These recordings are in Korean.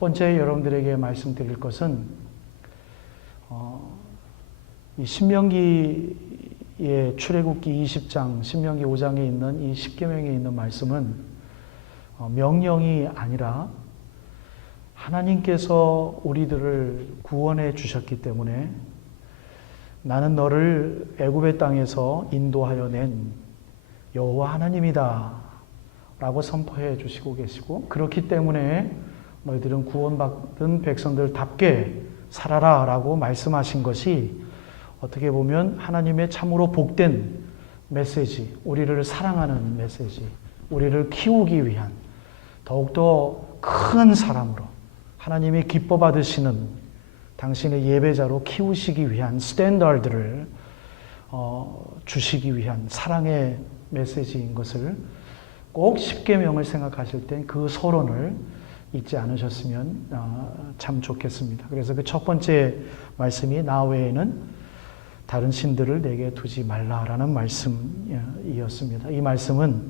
번째 여러분들에게 말씀드릴 것은 이 신명기의 출애굽기 20장, 신명기 5장에 있는 이 십계명에 있는 말씀은 명령이 아니라 하나님께서 우리들을 구원해 주셨기 때문에 나는 너를 애굽의 땅에서 인도하여 낸 여호와 하나님이다 라고 선포해 주시고 계시고, 그렇기 때문에 너희들은 구원받은 백성들답게 살아라 라고 말씀하신 것이 어떻게 보면 하나님의 참으로 복된 메시지, 우리를 사랑하는 메시지, 우리를 키우기 위한 더욱더 큰 사람으로 하나님이 기뻐 받으시는 당신의 예배자로 키우시기 위한 스탠다드를 주시기 위한 사랑의 메시지인 것을 꼭 십계명을 생각하실 땐 그 서론을 잊지 않으셨으면 참 좋겠습니다. 그래서 그 첫 번째 말씀이 나 외에는 다른 신들을 내게 두지 말라라는 말씀이었습니다. 이 말씀은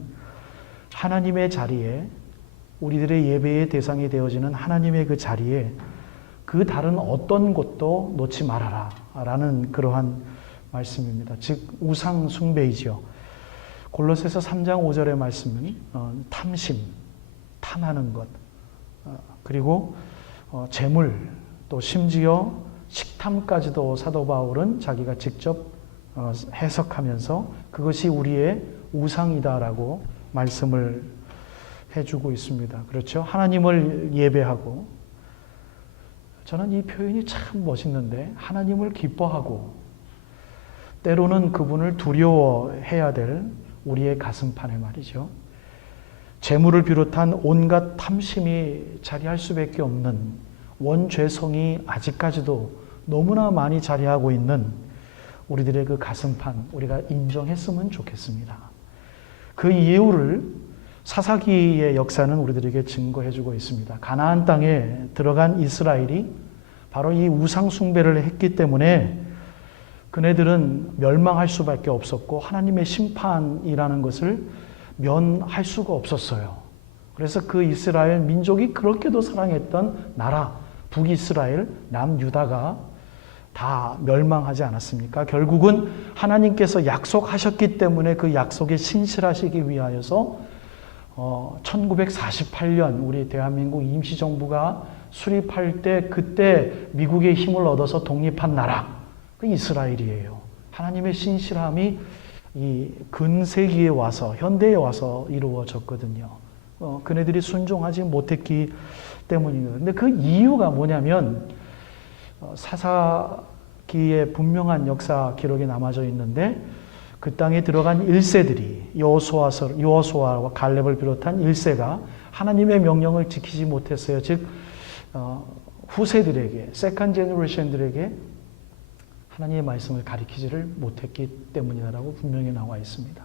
하나님의 자리에, 우리들의 예배의 대상이 되어지는 하나님의 그 자리에 그 다른 어떤 곳도 놓지 말아라 라는 그러한 말씀입니다. 즉 우상 숭배이죠. 골로새서 3장 5절의 말씀은 탐심, 탐하는 것, 그리고 재물, 또 심지어 식탐까지도 사도 바울은 자기가 직접 해석하면서 그것이 우리의 우상이다라고 말씀을 해주고 있습니다. 그렇죠? 하나님을 예배하고, 저는 이 표현이 참 멋있는데, 하나님을 기뻐하고 때로는 그분을 두려워해야 될 우리의 가슴판에 말이죠, 재물을 비롯한 온갖 탐심이 자리할 수밖에 없는 원죄성이 아직까지도 너무나 많이 자리하고 있는 우리들의 그 가슴판, 우리가 인정했으면 좋겠습니다. 그 이유를 사사기의 역사는 우리들에게 증거해주고 있습니다. 가나안 땅에 들어간 이스라엘이 바로 이 우상 숭배를 했기 때문에 그네들은 멸망할 수밖에 없었고 하나님의 심판이라는 것을 면할 수가 없었어요. 그래서 그 이스라엘 민족이 그렇게도 사랑했던 나라 북이스라엘, 남유다가 다 멸망하지 않았습니까? 결국은 하나님께서 약속하셨기 때문에 그 약속에 신실하시기 위하여서 1948년 우리 대한민국 임시정부가 수립할 때 그때 미국의 힘을 얻어서 독립한 나라, 그 이스라엘이에요. 하나님의 신실함이 이 근세기에 와서, 현대에 와서 이루어졌거든요. 그네들이 순종하지 못했기 때문입니다. 근데 그 이유가 뭐냐면 사사기에 분명한 역사 기록이 남아져 있는데, 그 땅에 들어간 1세들이 여호수아와 갈렙을 비롯한 1세가 하나님의 명령을 지키지 못했어요. 즉 후세들에게, 세컨 제너레이션들에게 하나님의 말씀을 가리키지를 못했기 때문이라고 분명히 나와 있습니다.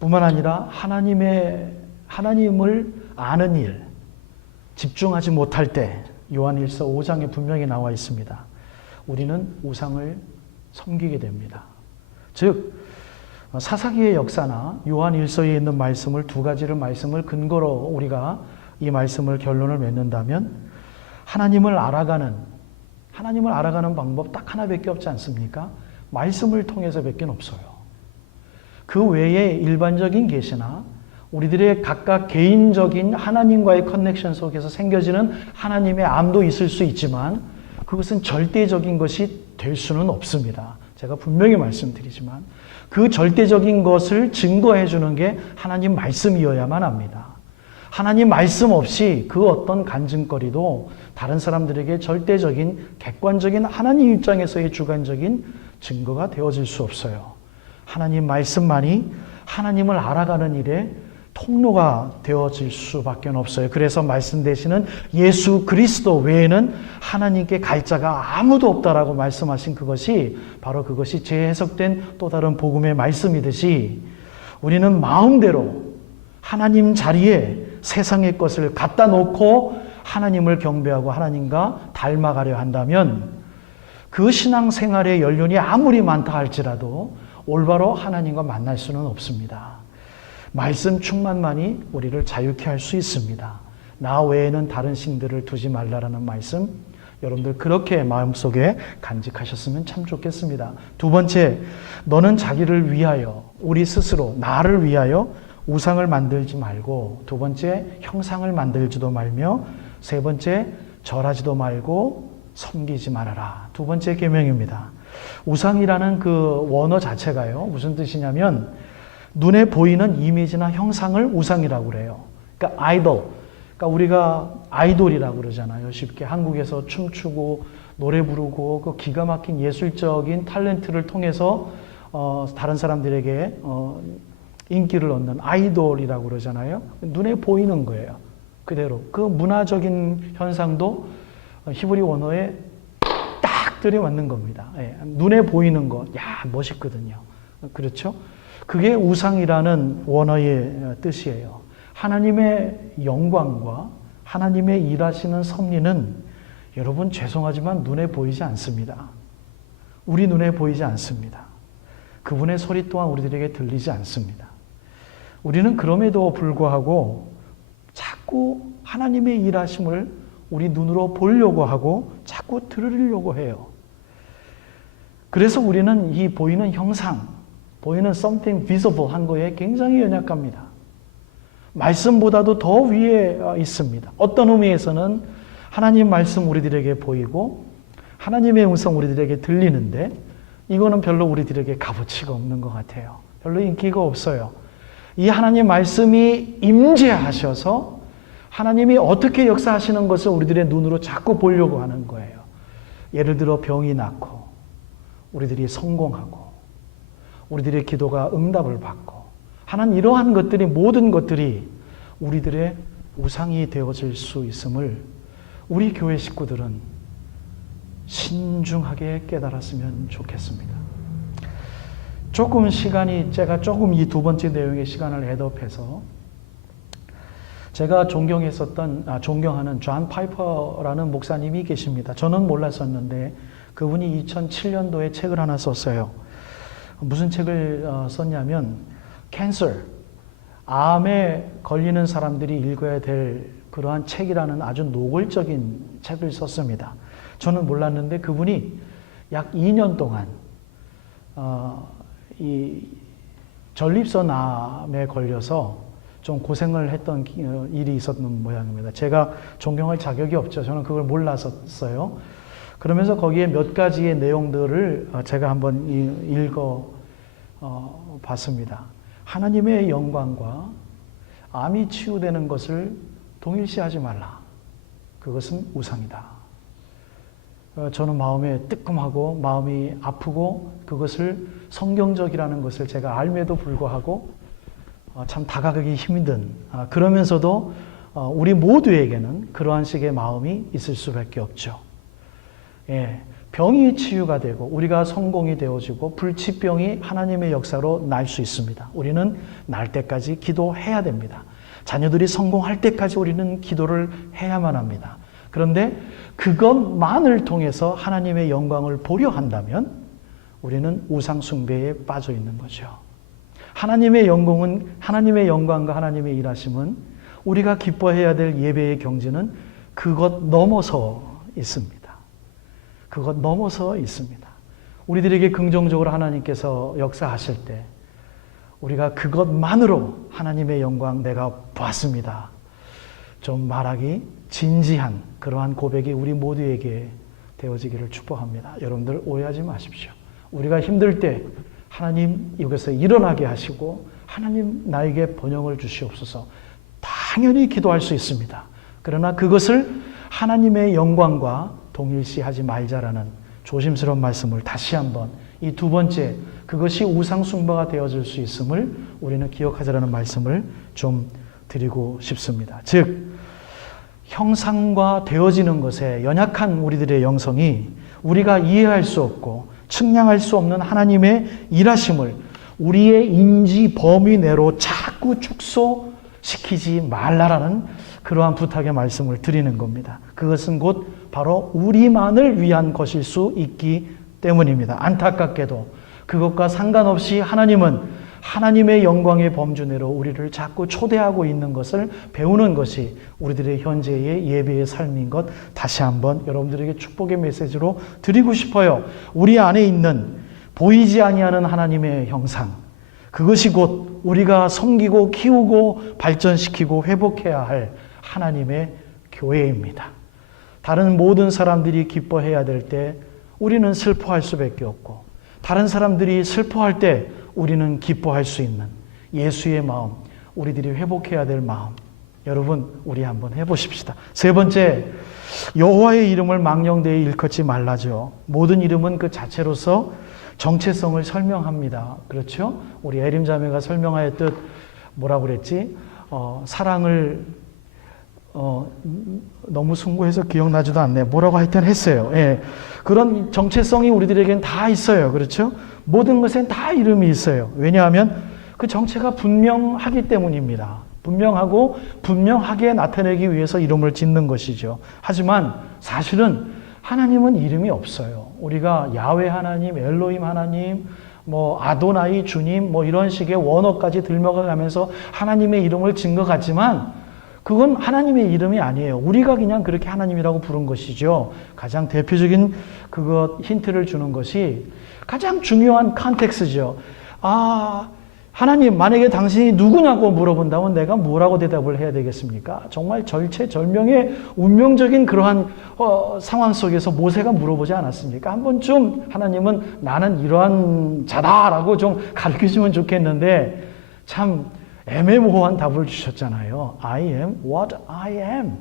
뿐만 아니라 하나님을 아는 일, 집중하지 못할 때 요한일서 5장에 분명히 나와 있습니다. 우리는 우상을 섬기게 됩니다. 즉 사사기의 역사나 요한일서에 있는 말씀을 두 가지를 말씀을 근거로 우리가 이 말씀을 결론을 맺는다면, 하나님을 알아가는 방법 딱 하나밖에 없지 않습니까? 말씀을 통해서밖에 없어요. 그 외에 일반적인 계시나 우리들의 각각 개인적인 하나님과의 커넥션 속에서 생겨지는 하나님의 암도 있을 수 있지만 그것은 절대적인 것이 될 수는 없습니다. 제가 분명히 말씀드리지만 그 절대적인 것을 증거해 주는 게 하나님 말씀이어야만 합니다. 하나님 말씀 없이 그 어떤 간증거리도 다른 사람들에게 절대적인, 객관적인 하나님 입장에서의 주관적인 증거가 되어질 수 없어요. 하나님 말씀만이 하나님을 알아가는 일에 통로가 되어질 수밖에 없어요. 그래서 말씀 되시는 예수 그리스도 외에는 하나님께 갈 자가 아무도 없다라고 말씀하신 그것이 바로 그것이 재해석된 또 다른 복음의 말씀이듯이, 우리는 마음대로 하나님 자리에 세상의 것을 갖다 놓고 하나님을 경배하고 하나님과 닮아가려 한다면 그 신앙생활의 연륜이 아무리 많다 할지라도 올바로 하나님과 만날 수는 없습니다. 말씀 충만만이 우리를 자유케 할 수 있습니다. 나 외에는 다른 신들을 두지 말라라는 말씀, 여러분들 그렇게 마음속에 간직하셨으면 참 좋겠습니다. 두 번째, 너는 자기를 위하여, 우리 스스로 나를 위하여 우상을 만들지 말고, 두 번째, 형상을 만들지도 말며, 세 번째, 절하지도 말고 섬기지 말아라. 두 번째 계명입니다. 우상이라는 그 원어 자체가요, 무슨 뜻이냐면 눈에 보이는 이미지나 형상을 우상이라고 그래요. 그러니까 아이돌, 그러니까 우리가 아이돌이라고 그러잖아요. 쉽게 한국에서 춤추고 노래 부르고 그 기가 막힌 예술적인 탤런트를 통해서 다른 사람들에게 인기를 얻는 아이돌이라고 그러잖아요. 눈에 보이는 거예요. 그대로. 그 문화적인 현상도 히브리 원어에 딱 들여맞는 겁니다. 예, 눈에 보이는 거, 야, 멋있거든요. 그렇죠? 그게 우상이라는 원어의 뜻이에요. 하나님의 영광과 하나님의 일하시는 섭리는 여러분 죄송하지만 눈에 보이지 않습니다. 우리 눈에 보이지 않습니다. 그분의 소리 또한 우리들에게 들리지 않습니다. 우리는 그럼에도 불구하고 자꾸 하나님의 일하심을 우리 눈으로 보려고 하고 자꾸 들으려고 해요. 그래서 우리는 이 보이는 형상, 보이는 something visible 한 거에 굉장히 연약합니다. 말씀보다도 더 위에 있습니다. 어떤 의미에서는 하나님 말씀 우리들에게 보이고 하나님의 음성 우리들에게 들리는데 이거는 별로 우리들에게 값어치가 없는 것 같아요. 별로 인기가 없어요. 이 하나님 말씀이 임재하셔서 하나님이 어떻게 역사하시는 것을 우리들의 눈으로 자꾸 보려고 하는 거예요. 예를 들어 병이 낫고 우리들이 성공하고 우리들의 기도가 응답을 받고 하는 이러한 것들이 모든 것들이 우리들의 우상이 되어질 수 있음을 우리 교회 식구들은 신중하게 깨달았으면 좋겠습니다. 제가 조금 이 두 번째 내용의 시간을 헤드업해서 제가 존경하는 존 파이퍼라는 목사님이 계십니다. 저는 몰랐었는데 그분이 2007년도에 책을 하나 썼어요. 무슨 책을 썼냐면 캔서, 암에 걸리는 사람들이 읽어야 될 그러한 책이라는 아주 노골적인 책을 썼습니다. 저는 몰랐는데 그분이 약 2년 동안 이 전립선암에 걸려서 좀 고생을 했던 일이 있었던 모양입니다. 제가 존경할 자격이 없죠. 저는 그걸 몰랐었어요. 그러면서 거기에 몇 가지의 내용들을 제가 한번 읽어 봤습니다. 하나님의 영광과 암이 치유되는 것을 동일시하지 말라. 그것은 우상이다. 저는 마음에 뜨끔하고 마음이 아프고 그것을 성경적이라는 것을 제가 알매도 불구하고 참 다가가기 힘든 그러면서도 우리 모두에게는 그러한 식의 마음이 있을 수밖에 없죠. 예, 병이 치유가 되고 우리가 성공이 되어지고 불치병이 하나님의 역사로 날 수 있습니다. 우리는 날 때까지 기도해야 됩니다. 자녀들이 성공할 때까지 우리는 기도를 해야만 합니다. 그런데 그것만을 통해서 하나님의 영광을 보려 한다면 우리는 우상 숭배에 빠져 있는 거죠. 하나님의 영광과 하나님의 일하심은 우리가 기뻐해야 될 예배의 경지는 그것 넘어서 있습니다. 그것 넘어서 있습니다. 우리들에게 긍정적으로 하나님께서 역사하실 때 우리가 그것만으로 하나님의 영광 내가 봤습니다. 좀 말하기 진지한 그러한 고백이 우리 모두에게 되어지기를 축복합니다. 여러분들 오해하지 마십시오. 우리가 힘들 때 하나님 이것에 일어나게 하시고 하나님 나에게 번영을 주시옵소서 당연히 기도할 수 있습니다. 그러나 그것을 하나님의 영광과 동일시하지 말자라는 조심스러운 말씀을 다시 한번 이 두 번째 그것이 우상숭배가 되어질 수 있음을 우리는 기억하자라는 말씀을 좀 드리고 싶습니다. 즉 형상과 되어지는 것에 연약한 우리들의 영성이 우리가 이해할 수 없고 측량할 수 없는 하나님의 일하심을 우리의 인지 범위 내로 자꾸 축소시키지 말라라는 그러한 부탁의 말씀을 드리는 겁니다. 그것은 곧 바로 우리만을 위한 것일 수 있기 때문입니다. 안타깝게도 그것과 상관없이 하나님은 하나님의 영광의 범주내로 우리를 자꾸 초대하고 있는 것을 배우는 것이 우리들의 현재의 예배의 삶인 것 다시 한번 여러분들에게 축복의 메시지로 드리고 싶어요. 우리 안에 있는 보이지 아니하는 하나님의 형상, 그것이 곧 우리가 섬기고 키우고 발전시키고 회복해야 할 하나님의 교회입니다. 다른 모든 사람들이 기뻐해야 될 때 우리는 슬퍼할 수밖에 없고, 다른 사람들이 슬퍼할 때 우리는 기뻐할 수 있는 예수의 마음, 우리들이 회복해야 될 마음, 여러분 우리 한번 해보십시다. 세 번째, 여호와의 이름을 망령되이 일컫지 말라죠. 모든 이름은 그 자체로서 정체성을 설명합니다. 그렇죠? 우리 에림 자매가 설명하였듯 뭐라고 그랬지? 사랑을 너무 숭고해서 기억나지도 않네. 뭐라고 하여튼 했어요. 예. 그런 정체성이 우리들에게는 다 있어요. 그렇죠? 모든 것엔 다 이름이 있어요. 왜냐하면 그 정체가 분명하기 때문입니다. 분명하고 분명하게 나타내기 위해서 이름을 짓는 것이죠. 하지만 사실은 하나님은 이름이 없어요. 우리가 야훼 하나님, 엘로힘 하나님, 뭐 아도나이 주님, 뭐 이런 식의 원어까지 들먹어가면서 하나님의 이름을 짓는 것 같지만 그건 하나님의 이름이 아니에요. 우리가 그냥 그렇게 하나님이라고 부른 것이죠. 가장 대표적인 그것 힌트를 주는 것이 가장 중요한 컨텍스트죠. 하나님, 만약에 당신이 누구냐고 물어본다면 내가 뭐라고 대답을 해야 되겠습니까? 정말 절체절명의 운명적인 그러한 상황 속에서 모세가 물어보지 않았습니까? 한 번쯤 하나님은 나는 이러한 자다라고 좀 가르쳐주면 좋겠는데 참 애매모호한 답을 주셨잖아요. I am what I am.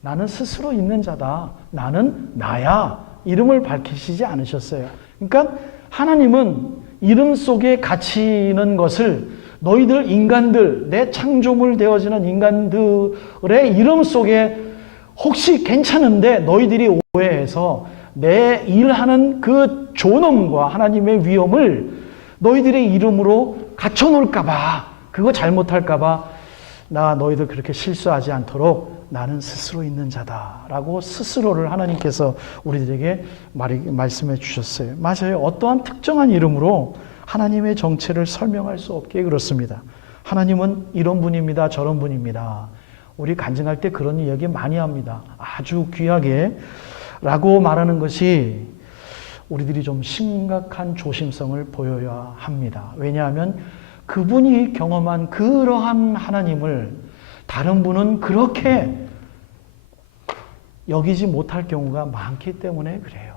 나는 스스로 있는 자다. 나는 나야. 이름을 밝히시지 않으셨어요. 그러니까 하나님은 이름 속에 갇히는 것을 너희들 인간들, 내 창조물 되어지는 인간들의 이름 속에 혹시 괜찮은데 너희들이 오해해서 내 일하는 그 존엄과 하나님의 위엄을 너희들의 이름으로 갖춰놓을까 봐, 그거 잘못할까 봐 나 너희들 그렇게 실수하지 않도록 나는 스스로 있는 자다라고 스스로를 하나님께서 우리들에게 말씀해 주셨어요. 맞아요. 어떠한 특정한 이름으로 하나님의 정체를 설명할 수 없게 그렇습니다. 하나님은 이런 분입니다. 저런 분입니다. 우리 간증할 때 그런 이야기 많이 합니다. 아주 귀하게 라고 말하는 것이 우리들이 좀 심각한 조심성을 보여야 합니다. 왜냐하면 그분이 경험한 그러한 하나님을 다른 분은 그렇게 여기지 못할 경우가 많기 때문에 그래요.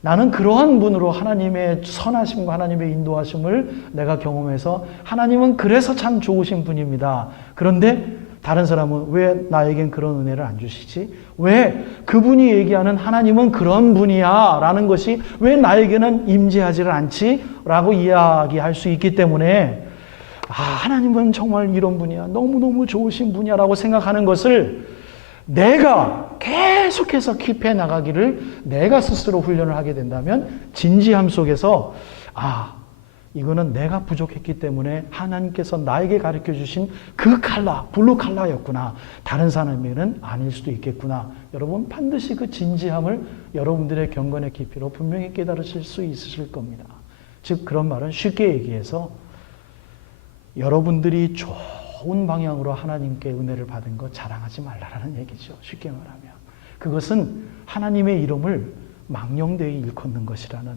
나는 그러한 분으로 하나님의 선하심과 하나님의 인도하심을 내가 경험해서 하나님은 그래서 참 좋으신 분입니다. 그런데 다른 사람은 왜 나에겐 그런 은혜를 안 주시지? 왜 그분이 얘기하는 하나님은 그런 분이야 라는 것이 왜 나에게는 임재하지를 않지? 라고 이야기할 수 있기 때문에 하나님은 정말 이런 분이야. 너무너무 좋으신 분이야 라고 생각하는 것을 내가 계속해서 킵해 나가기를 내가 스스로 훈련을 하게 된다면 진지함 속에서 이거는 내가 부족했기 때문에 하나님께서 나에게 가르쳐 주신 그 칼라, 블루 칼라였구나. 다른 사람에게는 아닐 수도 있겠구나. 여러분 반드시 그 진지함을 여러분들의 경건의 깊이로 분명히 깨달으실 수 있으실 겁니다. 즉 그런 말은 쉽게 얘기해서 여러분들이 좋은 방향으로 하나님께 은혜를 받은 거 자랑하지 말라라는 얘기죠. 쉽게 말하면. 그것은 하나님의 이름을 망령되이 일컫는 것이라는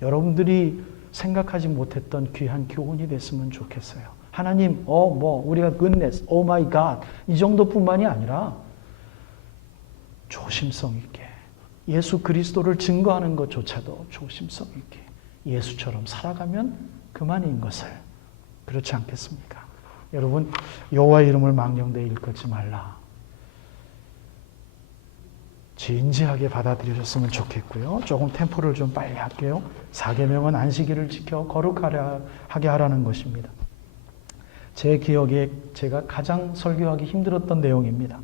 여러분들이 생각하지 못했던 귀한 교훈이 됐으면 좋겠어요. 하나님, 우리가 goodness, oh my God 이 정도뿐만이 아니라 조심성 있게 예수 그리스도를 증거하는 것조차도 조심성 있게 예수처럼 살아가면 그만인 것을 그렇지 않겠습니까? 여러분 여호와의 이름을 망령되이 일컫지 말라. 진지하게 받아들이셨으면 좋겠고요. 조금 템포를 좀 빨리 할게요. 4계명은 안식일을 지켜 거룩하게 하라는 것입니다. 제 기억에 제가 가장 설교하기 힘들었던 내용입니다.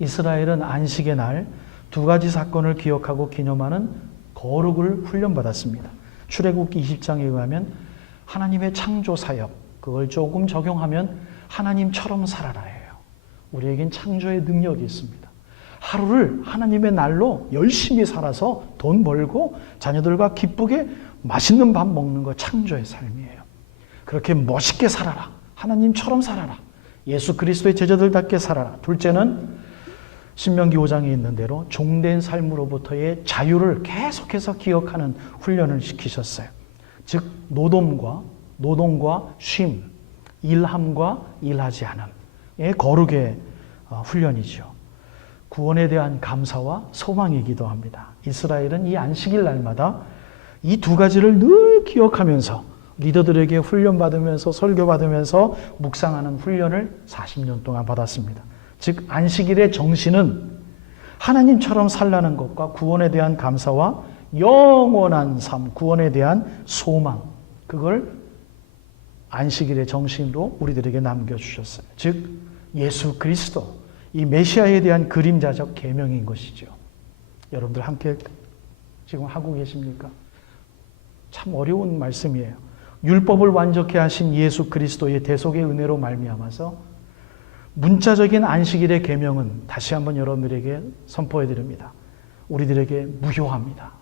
이스라엘은 안식의 날 2가지 사건을 기억하고 기념하는 거룩을 훈련받았습니다. 출애굽 20장에 의하면 하나님의 창조 사역, 그걸 조금 적용하면 하나님처럼 살아라 해요. 우리에겐 창조의 능력이 있습니다. 하루를 하나님의 날로 열심히 살아서 돈 벌고 자녀들과 기쁘게 맛있는 밥 먹는 거 창조의 삶이에요. 그렇게 멋있게 살아라. 하나님처럼 살아라. 예수 그리스도의 제자들답게 살아라. 둘째는 신명기 5장에 있는 대로 종된 삶으로부터의 자유를 계속해서 기억하는 훈련을 시키셨어요. 즉 노동과 쉼, 일함과 일하지 않음의 거룩의 훈련이죠. 구원에 대한 감사와 소망이기도 합니다. 이스라엘은 이 안식일 날마다 이 두 가지를 늘 기억하면서 리더들에게 훈련받으면서 설교받으면서 묵상하는 훈련을 40년 동안 받았습니다. 즉 안식일의 정신은 하나님처럼 살라는 것과 구원에 대한 감사와 영원한 삶, 구원에 대한 소망, 그걸 안식일의 정신으로 우리들에게 남겨주셨어요. 즉 예수 그리스도, 이 메시아에 대한 그림자적 계명인 것이죠. 여러분들 함께 지금 하고 계십니까? 참 어려운 말씀이에요. 율법을 완전케 하신 예수 그리스도의 대속의 은혜로 말미암아서 문자적인 안식일의 계명은 다시 한번 여러분들에게 선포해 드립니다. 우리들에게 무효합니다.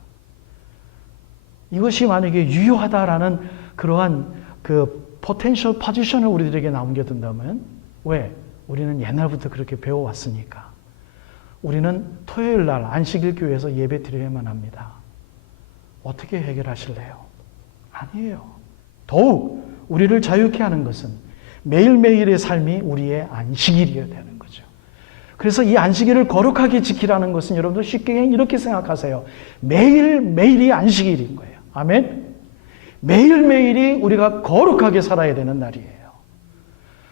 이것이 만약에 유효하다라는 그러한 그 포텐셜 포지션을 우리들에게 남겨둔다면, 왜? 우리는 옛날부터 그렇게 배워왔으니까. 우리는 토요일 날 안식일 교회에서 예배 드려야만 합니다. 어떻게 해결하실래요? 아니에요. 더욱 우리를 자유케 하는 것은 매일매일의 삶이 우리의 안식일이어야 되는 거죠. 그래서 이 안식일을 거룩하게 지키라는 것은 여러분들 쉽게 이렇게 생각하세요. 매일매일이 안식일인 거예요. 아멘? 매일매일이 우리가 거룩하게 살아야 되는 날이에요.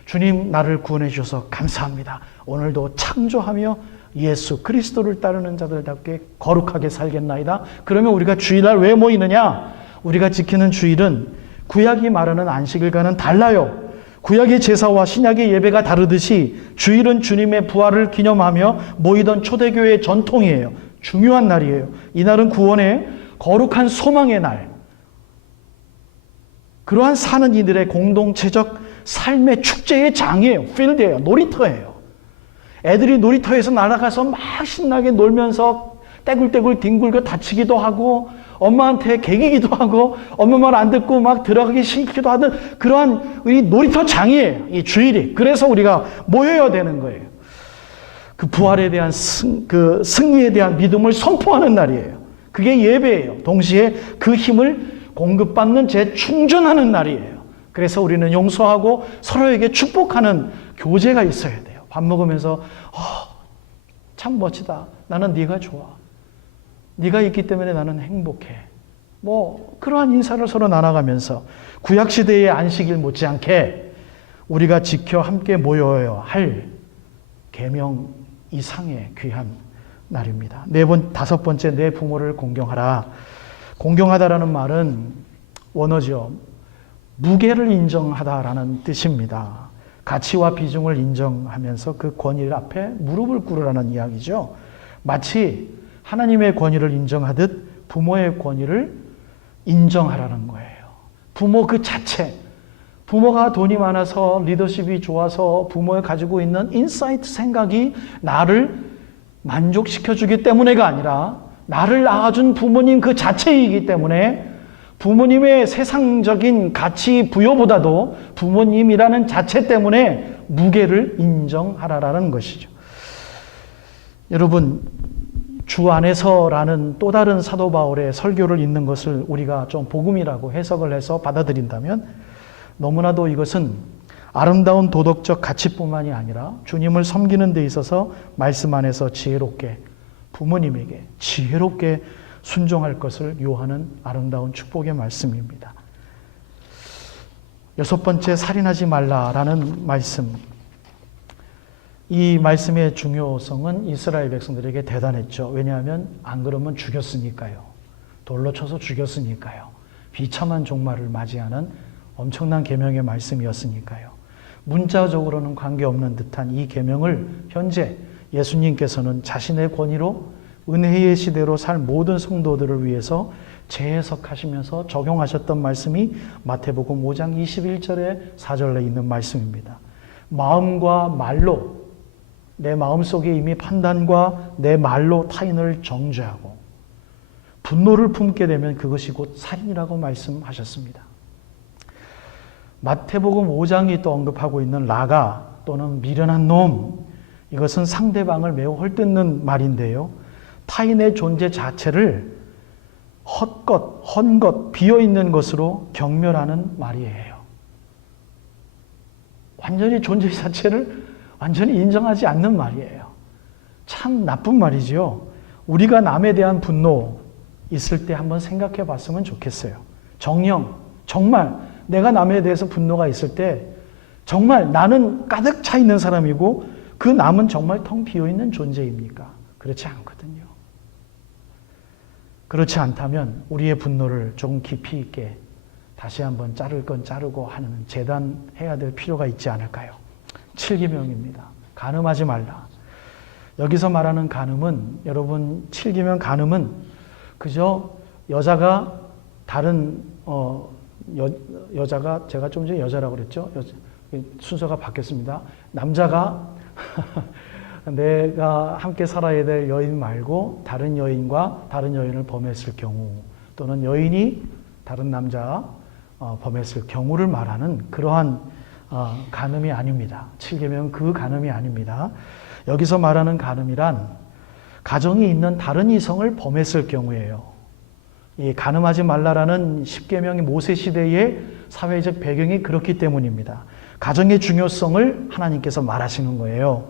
주님, 나를 구원해 주셔서 감사합니다. 오늘도 창조하며 예수 그리스도를 따르는 자들답게 거룩하게 살겠나이다. 그러면 우리가 주일날 왜 모이느냐? 우리가 지키는 주일은 구약이 말하는 안식일과는 달라요. 구약의 제사와 신약의 예배가 다르듯이 주일은 주님의 부활을 기념하며 모이던 초대교회의 전통이에요. 중요한 날이에요. 이날은 구원의 거룩한 소망의 날. 그러한 사는 이들의 공동체적 삶의 축제의 장이에요. 필드예요. 놀이터예요. 애들이 놀이터에서 날아가서 막 신나게 놀면서 떼굴떼굴 뒹굴고 다치기도 하고 엄마한테 개기기도 하고 엄마 말 안 듣고 막 들어가기 싫기도 하는 그러한 이 놀이터 장이에요. 이 주일이. 그래서 우리가 모여야 되는 거예요. 그 부활에 대한 승리에 대한 믿음을 선포하는 날이에요. 그게 예배예요. 동시에 그 힘을 공급받는 재충전하는 날이에요. 그래서 우리는 용서하고 서로에게 축복하는 교제가 있어야 돼요. 밥 먹으면서 참 멋지다. 나는 네가 좋아. 네가 있기 때문에 나는 행복해. 그러한 인사를 서로 나눠가면서 구약시대의 안식일 못지않게 우리가 지켜 함께 모여야 할 계명 이상의 귀한 날입니다. 다섯 번째, 내 부모를 공경하라. 공경하다라는 말은 원어죠. 무게를 인정하다라는 뜻입니다. 가치와 비중을 인정하면서 그 권위 앞에 무릎을 꿇으라는 이야기죠. 마치 하나님의 권위를 인정하듯 부모의 권위를 인정하라는 거예요. 부모 그 자체, 부모가 돈이 많아서 리더십이 좋아서 부모가 가지고 있는 인사이트 생각이 나를 만족시켜주기 때문에가 아니라 나를 낳아준 부모님 그 자체이기 때문에 부모님의 세상적인 가치 부여보다도 부모님이라는 자체 때문에 무게를 인정하라라는 것이죠. 여러분, 주 안에서라는 또 다른 사도 바울의 설교를 읽는 것을 우리가 좀 복음이라고 해석을 해서 받아들인다면 너무나도 이것은 아름다운 도덕적 가치뿐만이 아니라 주님을 섬기는 데 있어서 말씀 안에서 지혜롭게 부모님에게 지혜롭게 순종할 것을 요하는 아름다운 축복의 말씀입니다. 여섯 번째, 살인하지 말라라는 말씀. 이 말씀의 중요성은 이스라엘 백성들에게 대단했죠. 왜냐하면 안 그러면 죽였으니까요. 돌로 쳐서 죽였으니까요. 비참한 종말을 맞이하는 엄청난 계명의 말씀이었으니까요. 문자적으로는 관계없는 듯한 이 계명을 현재 예수님께서는 자신의 권위로 은혜의 시대로 살 모든 성도들을 위해서 재해석하시면서 적용하셨던 말씀이 마태복음 5장 21절에 4절에 있는 말씀입니다. 마음과 말로, 내 마음속에 이미 판단과 내 말로 타인을 정죄하고 분노를 품게 되면 그것이 곧 살인이라고 말씀하셨습니다. 마태복음 5장이 또 언급하고 있는 라가 또는 미련한 놈, 이것은 상대방을 매우 헐뜯는 말인데요. 타인의 존재 자체를 헛것, 헌것, 비어있는 것으로 경멸하는 말이에요. 완전히 존재 자체를 완전히 인정하지 않는 말이에요. 참 나쁜 말이죠. 우리가 남에 대한 분노 있을 때 한번 생각해 봤으면 좋겠어요. 정녕, 정말 내가 남에 대해서 분노가 있을 때 정말 나는 가득 차 있는 사람이고 그 남은 정말 텅 비어있는 존재입니까? 그렇지 않거든요. 그렇지 않다면 우리의 분노를 조금 깊이 있게 다시 한번 자를 건 자르고 하는 재단해야 될 필요가 있지 않을까요? 7계명입니다. 간음하지 말라. 여기서 말하는 간음은, 여러분 7계명 간음은 그저 여자가 다른 여자가, 제가 좀 전에 여자라고 그랬죠? 순서가 바뀌었습니다. 남자가 내가 함께 살아야 될 여인 말고 다른 여인과 다른 여인을 범했을 경우, 또는 여인이 다른 남자 범했을 경우를 말하는 그러한 간음이 아닙니다. 7계명은 그 간음이 아닙니다. 여기서 말하는 간음이란 가정이 있는 다른 이성을 범했을 경우예요. 이 간음하지 말라라는 10계명이 모세 시대의 사회적 배경이 그렇기 때문입니다. 가정의 중요성을 하나님께서 말하시는 거예요.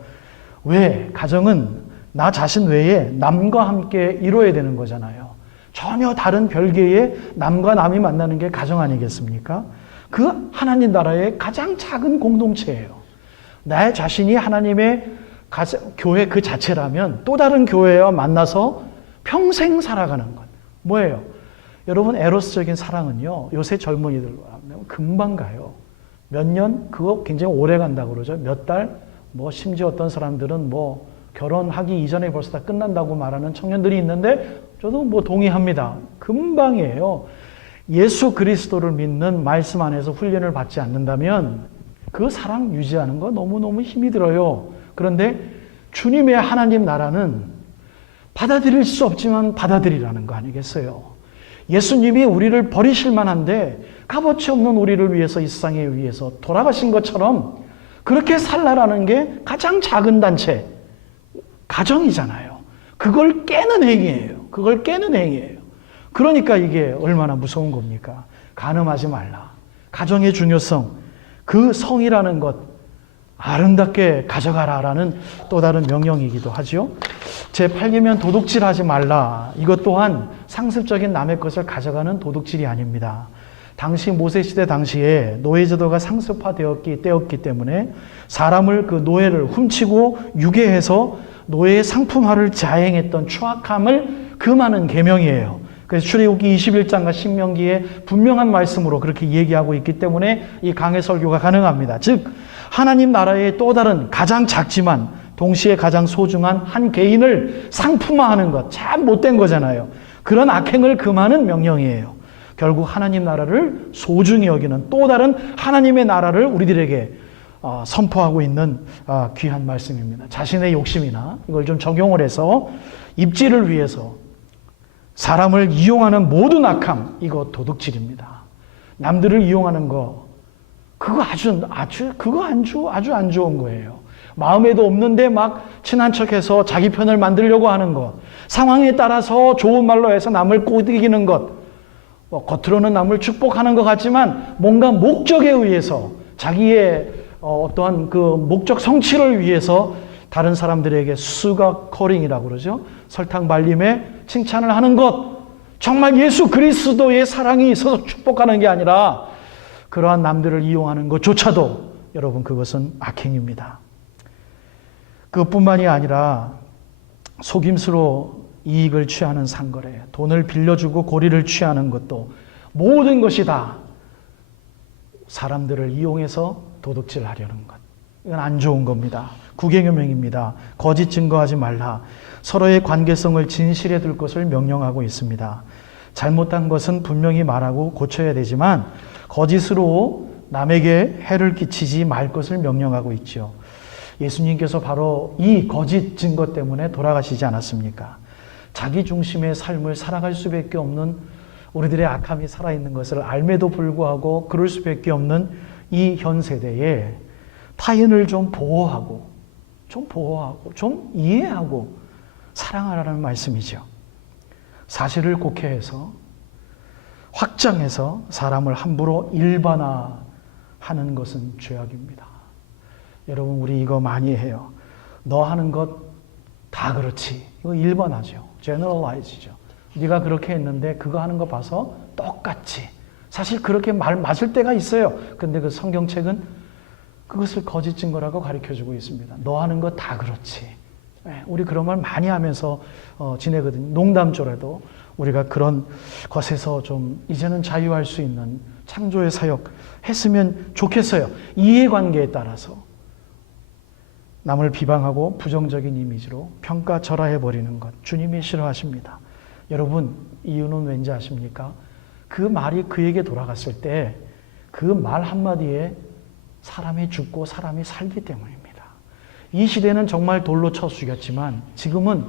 왜? 가정은 나 자신 외에 남과 함께 이루어야 되는 거잖아요. 전혀 다른 별개의 남과 남이 만나는 게 가정 아니겠습니까? 그 하나님 나라의 가장 작은 공동체예요. 나 자신이 하나님의 교회 그 자체라면 또 다른 교회와 만나서 평생 살아가는 것. 뭐예요? 여러분, 에로스적인 사랑은요, 요새 젊은이들 금방 가요. 몇 년? 그거 굉장히 오래 간다고 그러죠. 몇 달? 뭐 심지어 어떤 사람들은 뭐 결혼하기 이전에 벌써 다 끝난다고 말하는 청년들이 있는데 저도 뭐 동의합니다. 금방이에요. 예수 그리스도를 믿는 말씀 안에서 훈련을 받지 않는다면 그 사랑 유지하는 거 너무너무 힘이 들어요. 그런데 주님의 하나님 나라는 받아들일 수 없지만 받아들이라는 거 아니겠어요? 예수님이 우리를 버리실 만한데 값어치 없는 우리를 위해서 이 세상에 위해서 돌아가신 것처럼 그렇게 살라라는 게 가장 작은 단체, 가정이잖아요. 그걸 깨는 행위예요. 그걸 깨는 행위예요. 그러니까 이게 얼마나 무서운 겁니까? 간음하지 말라. 가정의 중요성, 그 성이라는 것 아름답게 가져가라라는 또 다른 명령이기도 하죠. 제8계명 도둑질하지 말라. 이것 또한 상습적인 남의 것을 가져가는 도둑질이 아닙니다. 당시 모세시대 당시에 노예제도가 상습화되었기 때문에 사람을 그 노예를 훔치고 유괴해서 노예의 상품화를 자행했던 추악함을 금하는 계명이에요. 그래서 출애굽기 21장과 신명기에 분명한 말씀으로 그렇게 얘기하고 있기 때문에 이 강해 설교가 가능합니다. 즉 하나님 나라의 또 다른 가장 작지만 동시에 가장 소중한 한 개인을 상품화하는 것, 참 못된 거잖아요. 그런 악행을 금하는 명령이에요. 결국 하나님 나라를 소중히 여기는 또 다른 하나님의 나라를 우리들에게 선포하고 있는 귀한 말씀입니다. 자신의 욕심이나 이걸 좀 적용을 해서 입지를 위해서 사람을 이용하는 모든 악함, 이거 도둑질입니다. 남들을 이용하는 거, 그거 아주 안 좋은 거예요. 마음에도 없는데 막 친한 척해서 자기 편을 만들려고 하는 것, 상황에 따라서 좋은 말로 해서 남을 꼬드기는 것, 겉으로는 남을 축복하는 것 같지만 뭔가 목적에 의해서 자기의 어떠한 그 목적 성취를 위해서 다른 사람들에게 수가 커링이라고 그러죠. 설탕 발림에 칭찬을 하는 것, 정말 예수 그리스도의 사랑이 있어서 축복하는 게 아니라 그러한 남들을 이용하는 것조차도 여러분 그것은 악행입니다. 그것뿐만이 아니라 속임수로 이익을 취하는 상거래, 돈을 빌려주고 고리를 취하는 것도 모든 것이 다 사람들을 이용해서 도둑질하려는 것. 이건 안 좋은 겁니다. 9계명입니다. 거짓 증거하지 말라. 서로의 관계성을 진실에 둘 것을 명령하고 있습니다. 잘못한 것은 분명히 말하고 고쳐야 되지만 거짓으로 남에게 해를 끼치지 말 것을 명령하고 있죠. 예수님께서 바로 이 거짓 증거 때문에 돌아가시지 않았습니까? 자기 중심의 삶을 살아갈 수밖에 없는 우리들의 악함이 살아있는 것을 알매도 불구하고 그럴 수밖에 없는 이 현 세대에 타인을 좀 보호하고 좀 이해하고 사랑하라는 말씀이죠. 사실을 곡해해서 확장해서 사람을 함부로 일반화하는 것은 죄악입니다. 여러분, 우리 이거 많이 해요. 너 하는 것 다 그렇지. 이거 일반화죠. generalize죠. 네가 그렇게 했는데 그거 하는 거 봐서 똑같지. 사실 그렇게 말 맞을 때가 있어요. 근데 그 성경책은 그것을 거짓 증거라고 가르쳐주고 있습니다. 너 하는 거 다 그렇지. 우리 그런 말 많이 하면서 지내거든요. 농담조라도 우리가 그런 것에서 좀 이제는 자유할 수 있는 창조의 사역 했으면 좋겠어요. 이해관계에 따라서 남을 비방하고 부정적인 이미지로 평가절하해버리는 것, 주님이 싫어하십니다. 여러분, 이유는 왠지 아십니까? 그 말이 그에게 돌아갔을 때 그 말 한마디에 사람이 죽고 사람이 살기 때문입니다. 이 시대는 정말 돌로 쳐 죽였지만 지금은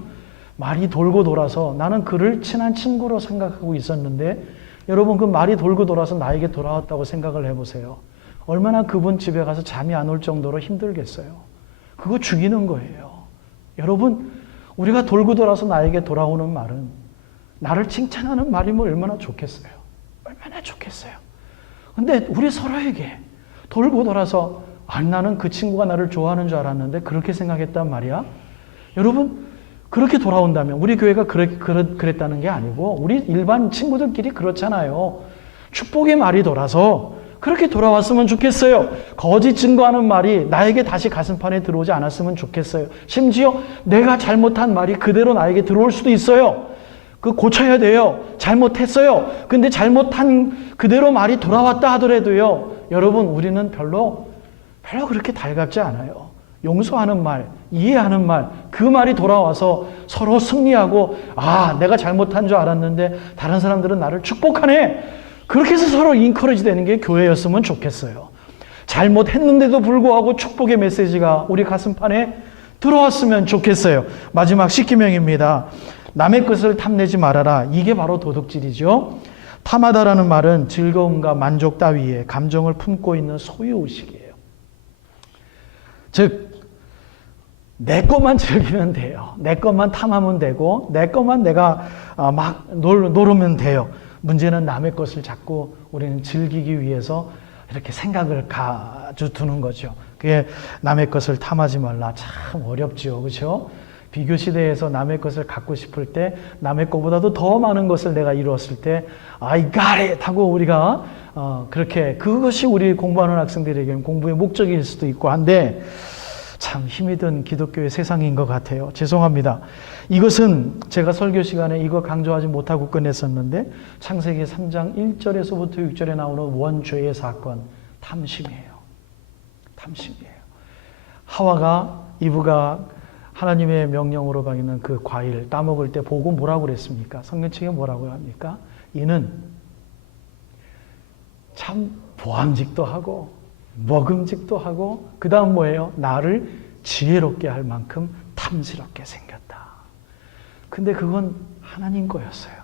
말이 돌고 돌아서 나는 그를 친한 친구로 생각하고 있었는데 여러분, 그 말이 돌고 돌아서 나에게 돌아왔다고 생각을 해보세요. 얼마나 그분 집에 가서 잠이 안 올 정도로 힘들겠어요. 그거 죽이는 거예요. 여러분, 우리가 돌고 돌아서 나에게 돌아오는 말은 나를 칭찬하는 말이면 얼마나 좋겠어요. 얼마나 좋겠어요. 근데 우리 서로에게 돌고 돌아서 나는 그 친구가 나를 좋아하는 줄 알았는데 그렇게 생각했단 말이야. 여러분, 그렇게 돌아온다면 우리 교회가 그랬다는 게 아니고 우리 일반 친구들끼리 그렇잖아요. 축복의 말이 돌아서 그렇게 돌아왔으면 좋겠어요. 거짓 증거하는 말이 나에게 다시 가슴판에 들어오지 않았으면 좋겠어요. 심지어 내가 잘못한 말이 그대로 나에게 들어올 수도 있어요. 그 고쳐야 돼요. 잘못했어요. 근데 잘못한 그대로 말이 돌아왔다 하더라도요. 여러분, 우리는 별로 그렇게 달갑지 않아요. 용서하는 말, 이해하는 말, 그 말이 돌아와서 서로 승리하고 내가 잘못한 줄 알았는데 다른 사람들은 나를 축복하네. 그렇게 해서 서로 인커리지 되는 게 교회였으면 좋겠어요. 잘못했는데도 불구하고 축복의 메시지가 우리 가슴판에 들어왔으면 좋겠어요. 마지막 10계명입니다. 남의 것을 탐내지 말아라. 이게 바로 도둑질이죠. 탐하다라는 말은 즐거움과 만족 따위의 감정을 품고 있는 소유의식이에요. 즉, 내 것만 즐기면 돼요. 내 것만 탐하면 되고 내 것만 내가 막 노르면 돼요. 문제는 남의 것을 자꾸 우리는 즐기기 위해서 이렇게 생각을 가져두는 거죠. 그게 남의 것을 탐하지 말라. 참 어렵죠. 그렇죠? 비교 시대에서 남의 것을 갖고 싶을 때 남의 것보다도 더 많은 것을 내가 이루었을 때 I got it 하고 우리가 그렇게 그것이 우리 공부하는 학생들에게는 공부의 목적일 수도 있고 한데 참 힘이 든 기독교의 세상인 것 같아요. 죄송합니다. 이것은 제가 설교 시간에 이거 강조하지 못하고 끝냈었는데 창세기 3장 1절에서부터 6절에 나오는 원죄의 사건, 탐심이에요. 탐심이에요. 하와가 이브가 하나님의 명령으로 가기는 그 과일 따먹을 때 보고 뭐라고 그랬습니까? 성경책에 뭐라고 합니까? 이는 참 보암직도 하고 먹음직도 하고 그 다음 뭐예요? 나를 지혜롭게 할 만큼 탐스럽게 생겼다. 근데 그건 하나님 거였어요.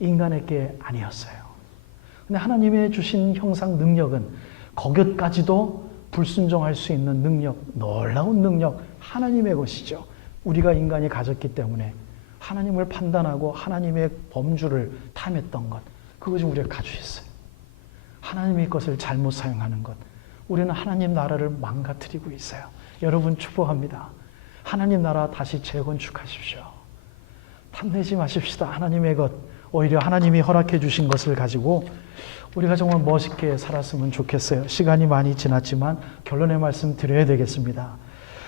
인간의 게 아니었어요. 근데 하나님의 주신 형상 능력은 거기까지도 불순종할 수 있는 능력, 놀라운 능력, 하나님의 것이죠. 우리가 인간이 가졌기 때문에 하나님을 판단하고 하나님의 범주를 탐했던 것, 그것이 우리가 가지고 있어요. 하나님의 것을 잘못 사용하는 것, 우리는 하나님 나라를 망가뜨리고 있어요. 여러분 축복합니다. 하나님 나라 다시 재건축하십시오. 탐내지 마십시다. 하나님의 것, 오히려 하나님이 허락해 주신 것을 가지고 우리가 정말 멋있게 살았으면 좋겠어요. 시간이 많이 지났지만 결론의 말씀 드려야 되겠습니다.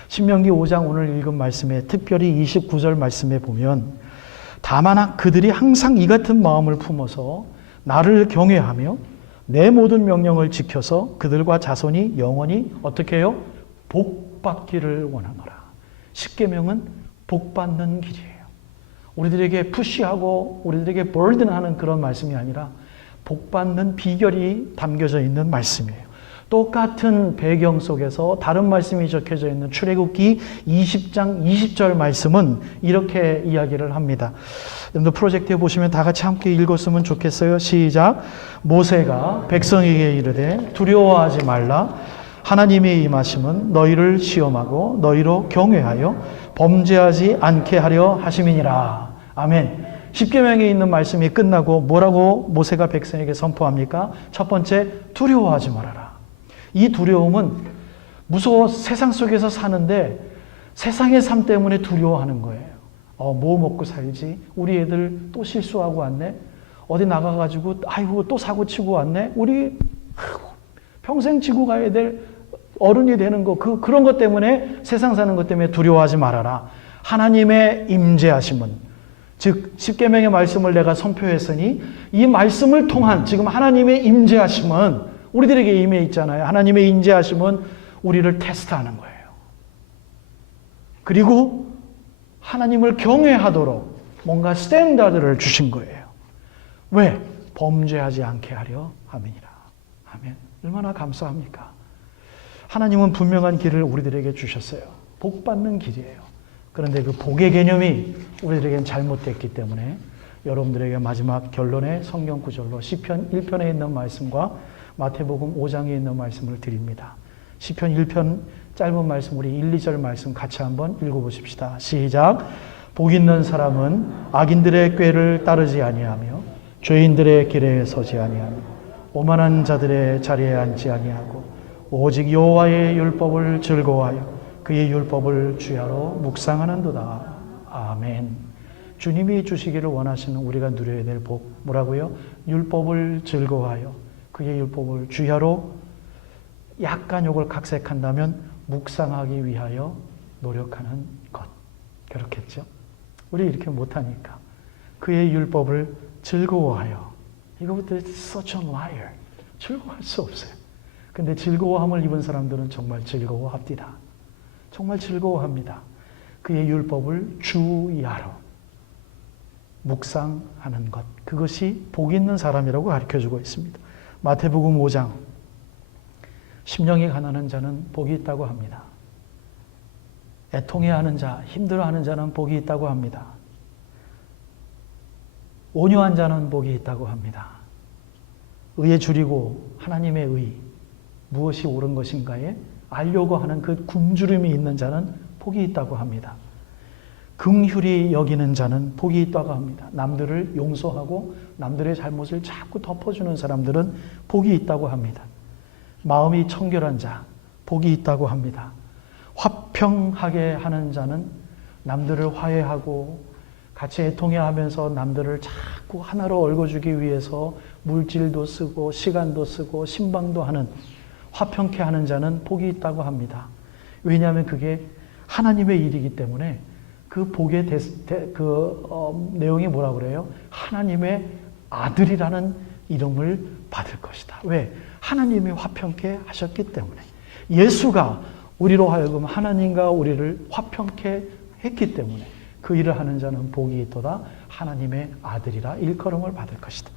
신명기 5장 오늘 읽은 말씀에 특별히 29절 말씀에 보면 다만 그들이 항상 이 같은 마음을 품어서 나를 경외하며 내 모든 명령을 지켜서 그들과 자손이 영원히 어떻게 해요? 복받기를 원하노라. 10계명은 복받는 길이에요. 우리들에게 푸시하고 우리들에게 버든하는 그런 말씀이 아니라 복받는 비결이 담겨져 있는 말씀이에요. 똑같은 배경 속에서 다른 말씀이 적혀져 있는 출애굽기 20장 20절 말씀은 이렇게 이야기를 합니다. 여러분들 프로젝트에 보시면 다 같이 함께 읽었으면 좋겠어요. 시작. 모세가 백성에게 이르되 두려워하지 말라. 하나님의 임하심은 너희를 시험하고 너희로 경외하여 범죄하지 않게 하려 하심이니라. 아멘. 십계명에 있는 말씀이 끝나고 뭐라고 모세가 백성에게 선포합니까? 첫 번째, 두려워하지 말아라. 이 두려움은 무서워 세상 속에서 사는데 세상의 삶 때문에 두려워하는 거예요. 뭐 먹고 살지? 우리 애들 또 실수하고 왔네? 어디 나가가지고 아이고 또 사고 치고 왔네? 우리 평생 지고 가야 될 어른이 되는 거 그런 것 때문에 세상 사는 것 때문에 두려워하지 말아라. 하나님의 임재하심은 즉 십계명의 말씀을 내가 선포했으니 이 말씀을 통한 지금 하나님의 임재하심은 우리들에게 임해 있잖아요. 하나님의 임재하심은 우리를 테스트하는 거예요. 그리고 하나님을 경외하도록 뭔가 스탠다드를 주신 거예요. 왜? 범죄하지 않게 하려 함이니라. 아멘. 얼마나 감사합니까? 하나님은 분명한 길을 우리들에게 주셨어요. 복 받는 길이에요. 그런데 그 복의 개념이 우리들에게는 잘못됐기 때문에 여러분들에게 마지막 결론의 성경 구절로 시편 1편에 있는 말씀과 마태복음 5장에 있는 말씀을 드립니다. 시편 1편 짧은 말씀 우리 1, 2절 말씀 같이 한번 읽어보십시다. 시작. 복 있는 사람은 악인들의 꾀를 따르지 아니하며 죄인들의 길에 서지 아니하며 오만한 자들의 자리에 앉지 아니하고 오직 여호와의 율법을 즐거워하여 그의 율법을 주야로 묵상하는도다. 아멘. 주님이 주시기를 원하시는 우리가 누려야 될 복 뭐라고요? 율법을 즐거워하여 그의 율법을 주야로 약간 요걸 각색한다면 묵상하기 위하여 노력하는 것. 그렇겠죠? 우리 이렇게 못하니까 그의 율법을 즐거워하여 이거부터 such a liar. 즐거워할 수 없어요. 근데 즐거워함을 입은 사람들은 정말 즐거워합니다. 정말 즐거워합니다. 그의 율법을 주야로 묵상하는 것. 그것이 복 있는 사람이라고 가르쳐주고 있습니다. 마태복음 5장 심령이 가난한 자는 복이 있다고 합니다. 애통해하는 자, 힘들어하는 자는 복이 있다고 합니다. 온유한 자는 복이 있다고 합니다. 의에 줄이고 하나님의 의, 무엇이 옳은 것인가에 알려고 하는 그 굶주림이 있는 자는 복이 있다고 합니다. 긍휼히 여기는 자는 복이 있다고 합니다. 남들을 용서하고 남들의 잘못을 자꾸 덮어주는 사람들은 복이 있다고 합니다. 마음이 청결한 자, 복이 있다고 합니다. 화평하게 하는 자는 남들을 화해하고 같이 애통해하면서 남들을 자꾸 하나로 얽어주기 위해서 물질도 쓰고 시간도 쓰고 신방도 하는 화평케 하는 자는 복이 있다고 합니다. 왜냐하면 그게 하나님의 일이기 때문에 그 복의 내용이 뭐라 그래요? 하나님의 아들이라는 이름을 받을 것이다. 왜? 하나님이 화평케 하셨기 때문에. 예수가 우리로 하여금 하나님과 우리를 화평케 했기 때문에 그 일을 하는 자는 복이 있도다. 하나님의 아들이라 일컬음을 받을 것이다.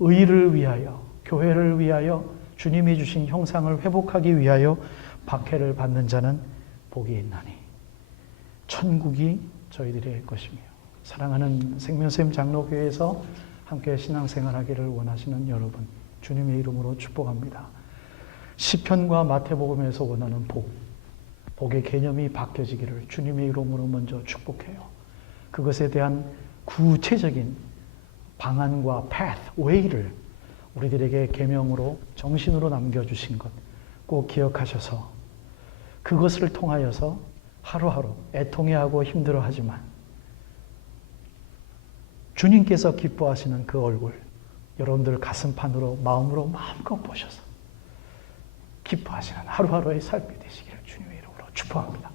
의를 위하여, 교회를 위하여 주님이 주신 형상을 회복하기 위하여 박해를 받는 자는 복이 있나니 천국이 저희들의 것이며. 사랑하는 생명샘 장로교회에서 함께 신앙생활하기를 원하시는 여러분, 주님의 이름으로 축복합니다. 시편과 마태복음에서 원하는 복의 개념이 바뀌어지기를 주님의 이름으로 먼저 축복해요. 그것에 대한 구체적인 방안과 path, way를 우리들에게 계명으로 정신으로 남겨주신 것 꼭 기억하셔서 그것을 통하여서 하루하루 애통해하고 힘들어하지만 주님께서 기뻐하시는 그 얼굴 여러분들 가슴판으로 마음으로 마음껏 보셔서 기뻐하시는 하루하루의 삶이 되시기를 주님의 이름으로 축복합니다.